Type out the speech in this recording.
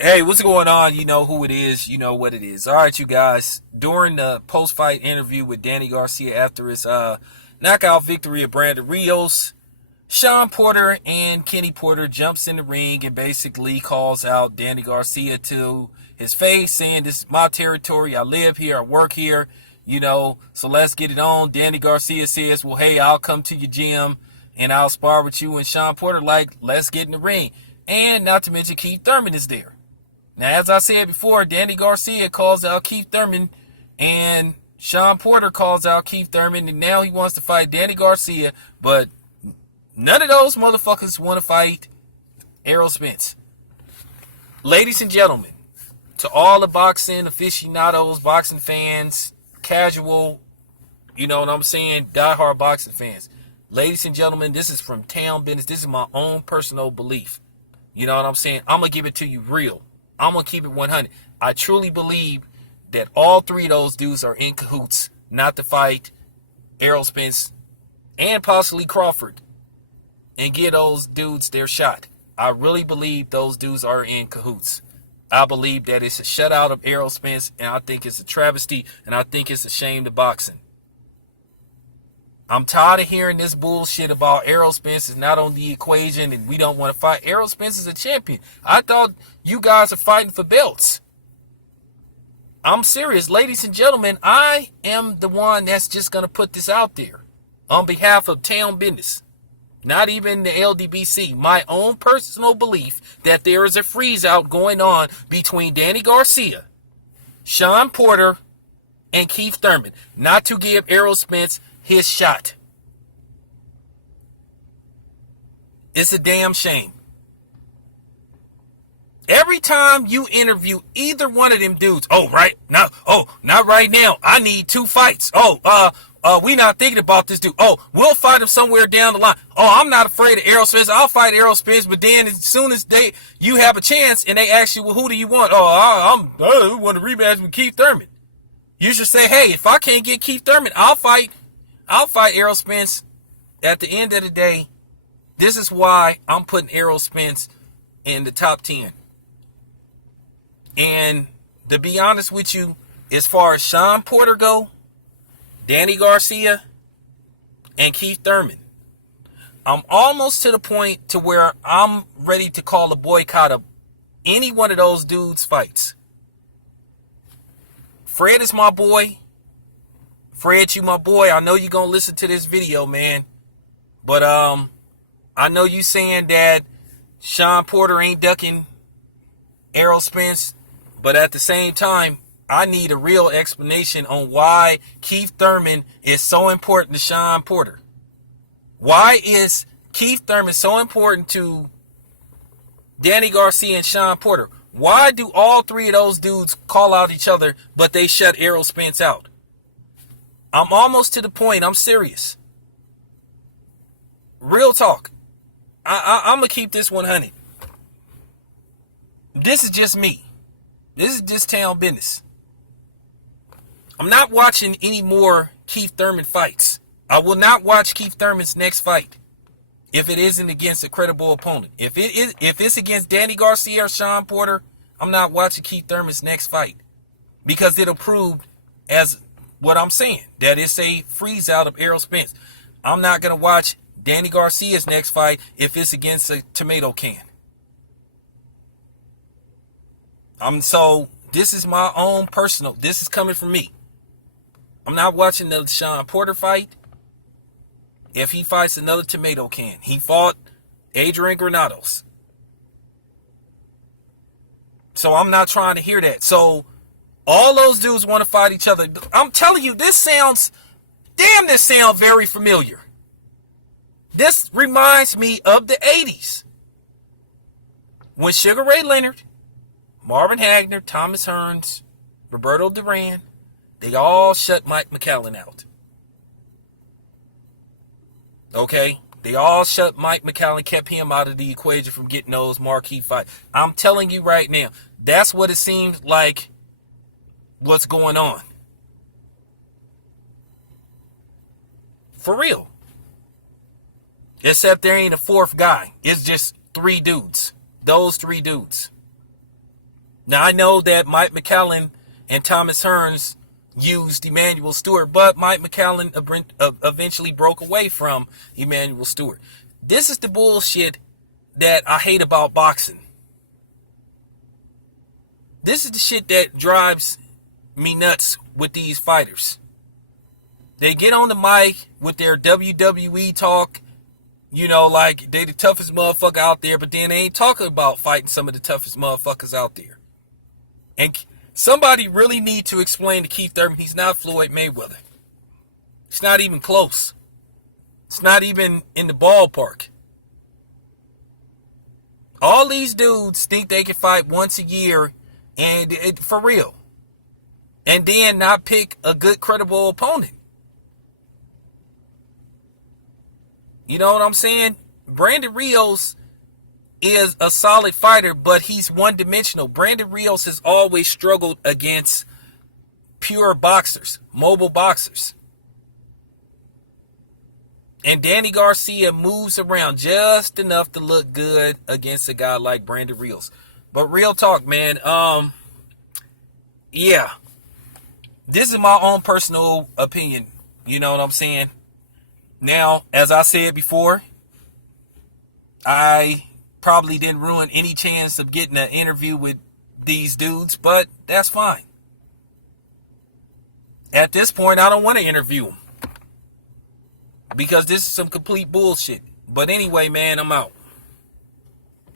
Hey, what's going on? You know who it is. You know what it is. All right, you guys. During the post-fight interview with Danny Garcia after his knockout victory of Brandon Rios, Sean Porter and Kenny Porter jumps in the ring and basically calls out Danny Garcia to his face, saying, "This is my territory. I live here. I work here. So let's get it on." Danny Garcia says, "Well, hey, I'll come to your gym and I'll spar with you." And Sean Porter "Let's get in the ring." And not to mention Keith Thurman is there. Now, as I said before, Danny Garcia calls out Keith Thurman, and Sean Porter calls out Keith Thurman, and now he wants to fight Danny Garcia, but none of those motherfuckers want to fight Errol Spence. Ladies and gentlemen, to all the boxing aficionados, boxing fans, casual, you know what I'm saying, diehard boxing fans. Ladies and gentlemen, this is from town business. This is my own personal belief. You know what I'm saying? I'm going to give it to you real. I'm going to keep it 100. I truly believe that all three of those dudes are in cahoots not to fight Errol Spence and possibly Crawford and give those dudes their shot. I really believe those dudes are in cahoots. I believe that it's a shutout of Errol Spence, and I think it's a travesty, and I think it's a shame to boxing. I'm tired of hearing this bullshit about Errol Spence is not on the equation and we don't want to fight. Errol Spence is a champion. I thought you guys are fighting for belts. I'm serious. Ladies and gentlemen, I am the one that's just going to put this out there on behalf of town business. Not even the LDBC. My own personal belief that there is a freeze out going on between Danny Garcia, Sean Porter, and Keith Thurman. Not to give Errol Spence his shot. It's a damn shame. Every time you interview either one of them dudes, not right now. I need 2 fights. We not thinking about this dude. We'll fight him somewhere down the line. I'm not afraid of Errol Spence. I'll fight Errol Spence, but then as soon as you have a chance and they ask you, well, who do you want? I want a rematch with Keith Thurman. You should say, hey, if I can't get Keith Thurman, I'll fight Errol Spence. At the end of the day, this is why I'm putting Errol Spence in the top 10. And to be honest with you, as far as Sean Porter go, Danny Garcia, and Keith Thurman, I'm almost to the point to where I'm ready to call a boycott of any one of those dudes' fights. Fred is my boy. Fred, you my boy. I know you're going to listen to this video, man. But I know you saying that Sean Porter ain't ducking Errol Spence. But at the same time, I need a real explanation on why Keith Thurman is so important to Sean Porter. Why is Keith Thurman so important to Danny Garcia and Sean Porter? Why do all three of those dudes call out each other, but they shut Errol Spence out? I'm almost to the point. I'm serious. Real talk. I'm going to keep this 100. This is just me. This is just town business. I'm not watching any more Keith Thurman fights. I will not watch Keith Thurman's next fight if it isn't against a credible opponent. If it's against Danny Garcia or Sean Porter, I'm not watching Keith Thurman's next fight because it'll prove as what I'm saying, that it's a freeze out of Errol Spence. I'm not going to watch Danny Garcia's next fight if it's against a tomato can. So this is my own personal, this is coming from me. I'm not watching the Sean Porter fight if he fights another tomato can. He fought Adrian Granados. So I'm not trying to hear that. So all those dudes want to fight each other. I'm telling you, this sounds very familiar. This reminds me of the 80s. When Sugar Ray Leonard, Marvin Hagner, Thomas Hearns, Roberto Duran, they all shut Mike McCallum out. Okay? They all shut Mike McCallum, kept him out of the equation from getting those marquee fights. I'm telling you right now, that's what it seems like what's going on. For real. Except there ain't a fourth guy. It's just 3 dudes. Those 3 dudes. Now, I know that Mike McCallum and Thomas Hearns used Emmanuel Stewart, but Mike McCallum eventually broke away from Emmanuel Stewart. This is the bullshit that I hate about boxing. This is the shit that drives me nuts with these fighters. They get on the mic with their WWE talk, like they the toughest motherfucker out there, but then they ain't talking about fighting some of the toughest motherfuckers out there. And somebody really need to explain to Keith Thurman he's not Floyd Mayweather. It's not even close. It's not even in the ballpark. All these dudes think they can fight once a year, and for real. And then not pick a good, credible opponent. You know what I'm saying? Brandon Rios is a solid fighter, but he's one-dimensional. Brandon Rios has always struggled against pure boxers, mobile boxers. And Danny Garcia moves around just enough to look good against a guy like Brandon Rios. But real talk, man. Yeah. This is my own personal opinion. You know what I'm saying? Now, as I said before, I probably didn't ruin any chance of getting an interview with these dudes, but that's fine. At this point, I don't want to interview them because this is some complete bullshit. But anyway, man, I'm out.